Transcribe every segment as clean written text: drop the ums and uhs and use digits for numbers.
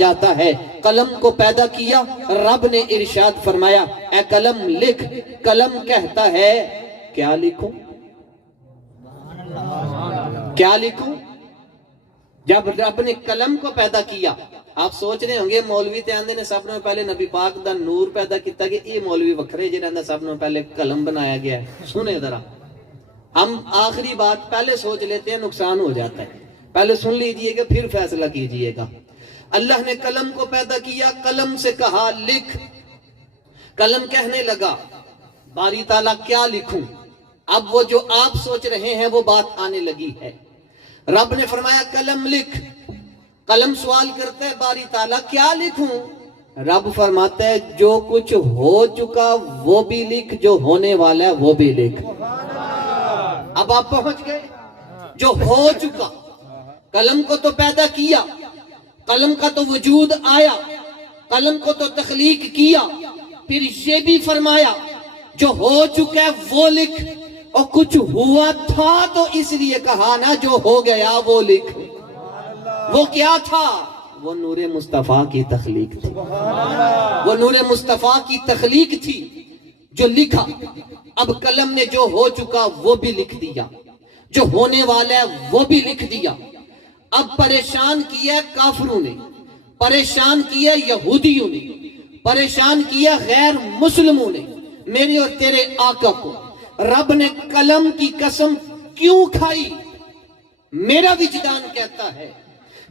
جاتا ہے. قلم کو پیدا کیا, رب نے ارشاد فرمایا اے قلم لکھ. قلم کہتا ہے کیا لکھوں, کیا لکھوں؟ جب رب نے قلم کو پیدا کیا, آپ سوچ رہے ہوں گے مولوی تے آندے نے سب نے پہلے نبی پاک دا نور پیدا کیتا کہ یہ مولوی وکھرے جنہاں دا سب نے پہلے قلم بنایا گیا ہے. سنے ذرا, ہم آخری بات پہلے سوچ لیتے ہیں, نقصان ہو جاتا ہے. پہلے سن لیجئے گا پھر فیصلہ کیجئے گا. اللہ نے قلم کو پیدا کیا, قلم سے کہا لکھ. قلم کہنے لگا باری تعالیٰ کیا لکھوں. اب وہ جو آپ سوچ رہے ہیں وہ بات آنے لگی ہے. رب نے فرمایا قلم لکھ. قلم سوال کرتا ہے باری تعالیٰ کیا لکھوں. رب فرماتا ہے جو کچھ ہو چکا وہ بھی لکھ, جو ہونے والا ہے وہ بھی لکھ. اب آپ پہنچ گئے. جو ہو چکا, قلم کو تو پیدا کیا, قلم کا تو وجود آیا, قلم کو تو تخلیق کیا, پھر یہ بھی فرمایا جو ہو چکا ہے وہ لکھ. اور کچھ ہوا تھا تو اس لیے کہا نا جو ہو گیا وہ لکھ. وہ کیا تھا؟ وہ نور مصطفیٰ کی تخلیق تھی. وہ نور مصطفیٰ کی تخلیق تھی جو لکھا. اب قلم نے جو ہو چکا وہ بھی لکھ دیا, جو ہونے والا ہے وہ بھی لکھ دیا. اب پریشان کیا کافروں نے, پریشان کیا یہودیوں نے, پریشان کیا غیر مسلموں نے, میرے اور تیرے آقا کو. رب نے قلم کی قسم کیوں کھائی؟ میرا وجدان کہتا ہے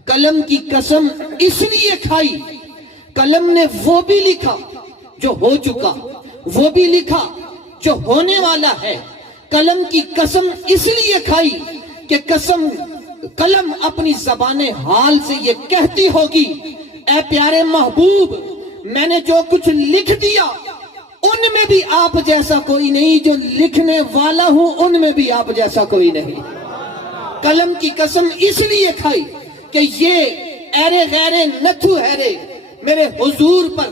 قلم کی قسم اس لیے کھائی, قلم نے وہ بھی لکھا جو ہو چکا, وہ بھی لکھا جو ہونے والا ہے. قلم کی قسم اس لیے کھائی کہ قلم اپنی زبان حال سے یہ کہتی ہوگی اے پیارے محبوب میں نے جو کچھ لکھ دیا ان میں بھی آپ جیسا کوئی نہیں, جو لکھنے والا ہوں ان میں بھی آپ جیسا کوئی نہیں. قلم کی قسم اس لیے کھائی کہ یہ ایرے غیرے نتھو ہیرے میرے حضور پر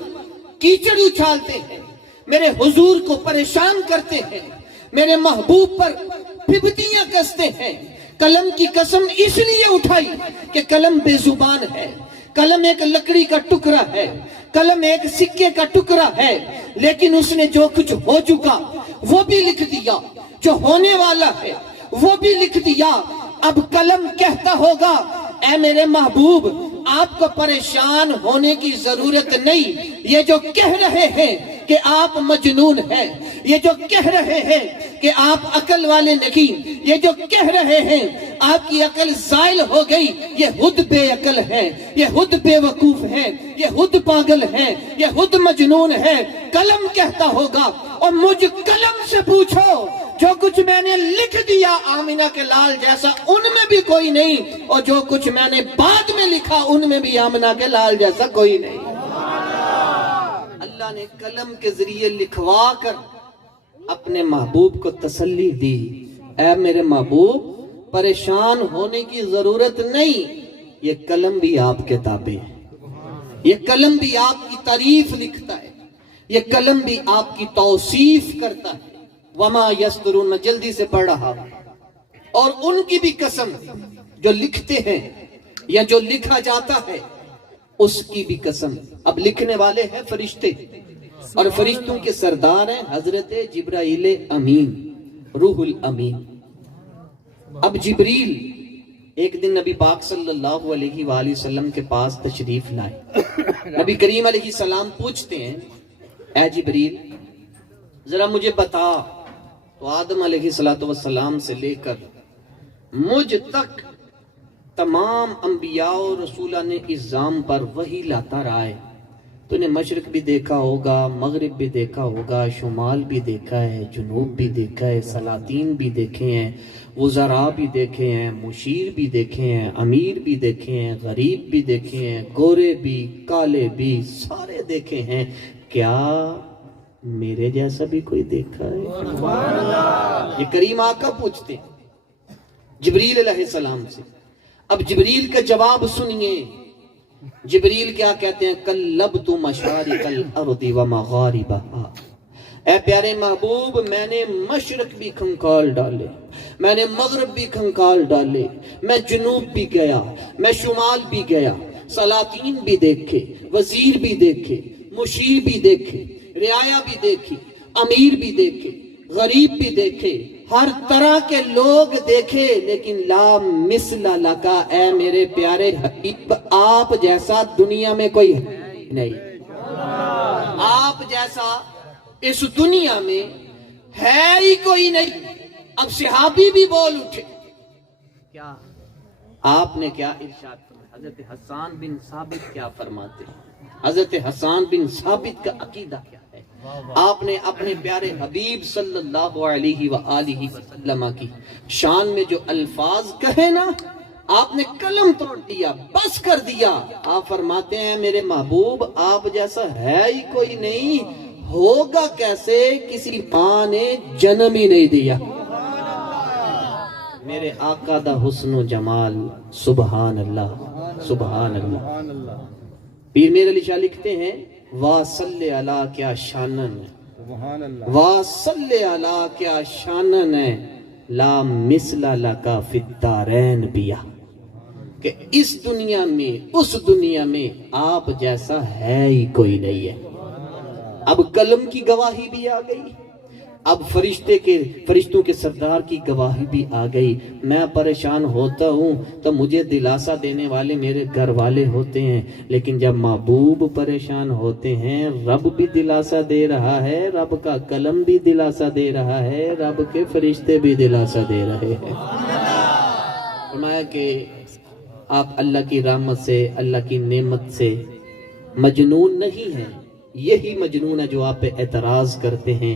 کیچڑ اچھالتے ہیں, میرے حضور کو پریشان کرتے ہیں, میرے محبوب پر پھبتیاں کستے ہیں. قلم کی قسم اس لیے اٹھائی کہ قلم بے زبان ہے, قلم ایک لکڑی کا ٹکڑا ہے, قلم ایک سکے کا ٹکڑا ہے, لیکن اس نے جو کچھ ہو چکا وہ بھی لکھ دیا, جو ہونے والا ہے وہ بھی لکھ دیا. اب قلم کہتا ہوگا اے میرے محبوب آپ کو پریشان ہونے کی ضرورت نہیں. یہ جو کہہ رہے ہیں کہ آپ مجنون ہیں, یہ جو کہہ رہے ہیں کہ آپ عقل والے نہیں, یہ جو کہہ رہے ہیں آپ کی عقل زائل ہو گئی, یہ خود بے عقل ہے, یہ خود بے وقوف ہے, یہ خود پاگل ہے, یہ خود مجنون ہے. قلم کہتا ہوگا اور مجھ قلم سے پوچھو جو کچھ میں نے لکھ دیا آمینہ کے لال جیسا ان میں بھی کوئی نہیں, اور جو کچھ میں نے بعد میں لکھا ان میں بھی آمینہ کے لال جیسا کوئی نہیں. اللہ نے قلم کے ذریعے لکھوا کر اپنے محبوب کو تسلی دی, اے میرے محبوب پریشان ہونے کی ضرورت نہیں, یہ قلم بھی آپ کے تابع ہے, یہ قلم بھی آپ کی تعریف لکھتا ہے, یہ قلم بھی آپ کی توصیف کرتا ہے. وما یسترون, میں جلدی سے پڑھ رہا ہوں. اور ان کی بھی قسم جو لکھتے ہیں یا جو لکھا جاتا ہے اس کی بھی قسم. اب لکھنے والے ہیں فرشتے, اور فرشتوں کے سردار ہیں حضرت جبرائیل امین, روح الامین. اب جبریل ایک دن نبی پاک صلی اللہ علیہ وآلہ وسلم کے پاس تشریف لائے. نبی کریم علیہ السلام پوچھتے ہیں اے جبریل ذرا مجھے بتا, تو آدم علیہ السلام سے لے کر مجھ تک تمام انبیاء و رسولہ نے اعظام پر وحی لاتا رہا ہے. تو نے مشرق بھی دیکھا ہوگا, مغرب بھی دیکھا ہوگا, شمال بھی دیکھا ہے, جنوب بھی دیکھا ہے, سلاطین بھی دیکھے ہیں, وزراء بھی دیکھے ہیں, مشیر بھی دیکھے ہیں, امیر بھی دیکھے ہیں, غریب بھی دیکھے ہیں, گورے بھی کالے بھی, سارے دیکھے ہیں, کیا میرے جیسا بھی کوئی دیکھا ہے؟ یہ کریم آقا پوچھتے ہیں جبریل علیہ السلام سے. اب جبریل کا جواب سنیے. جبریل کیا کہتے ہیں؟ قلبت مشارق الارض ومغاربها, اے پیارے محبوب میں نے مشرق بھی کھنکال ڈالے, میں نے مغرب بھی کھنکال ڈالے, میں جنوب بھی گیا, میں شمال بھی گیا, سلاطین بھی دیکھے، وزیر بھی دیکھے، مشیر بھی دیکھے، رعایا بھی دیکھے، امیر بھی دیکھے، غریب بھی دیکھے، ہر طرح کے لوگ دیکھے، لیکن لا مثل لکا، اے میرے پیارے حبیب، آپ جیسا دنیا میں کوئی ہے ہی نہیں، آپ جیسا اس دنیا میں ہے ہی کوئی نہیں۔ اب صحابی بھی بول اٹھے، کیا آپ نے کیا ارشاد فرمایا؟ حضرت حسان بن ثابت کیا فرماتے ہیں؟ حضرت حسان بن ثابت کا عقیدہ کیا ہے؟ آپ نے اپنے پیارے حبیب صلی اللہ علیہ وآلہ وسلم کی شان میں جو الفاظ کہے نا، آپ نے قلم توڑ دیا، بس کر دیا۔ آپ فرماتے ہیں میرے محبوب آپ جیسا ہے ہی کوئی نہیں، ہوگا کیسے؟ کسی ماں نے جنم ہی نہیں دیا۔ میرے آقا دا حسن و جمال، سبحان اللہ، سبحان اللہ۔ پیر میر علی شاہ لکھتے ہیں وا صلی علی کیا شانن ہے، وا صلی علی کیا شانن ہے، لا مثل لکا فی الدارین بیا، کہ اس دنیا میں اس دنیا میں آپ جیسا ہے ہی کوئی نہیں ہے۔ اب قلم کی گواہی بھی آ گئی، اب فرشتوں کے سردار کی گواہی بھی آ گئی۔ میں پریشان ہوتا ہوں تو مجھے دلاسا دینے والے میرے گھر والے ہوتے ہیں، لیکن جب محبوب پریشان ہوتے ہیں، رب بھی دلاسا دے رہا ہے، رب کا قلم بھی دلاسا دے رہا ہے، رب کے فرشتے بھی دلاسا دے رہے ہیں۔ فرمایا کہ آپ اللہ کی رحمت سے، اللہ کی نعمت سے مجنون نہیں ہیں، یہی مجنون ہے جو آپ پہ اعتراض کرتے ہیں۔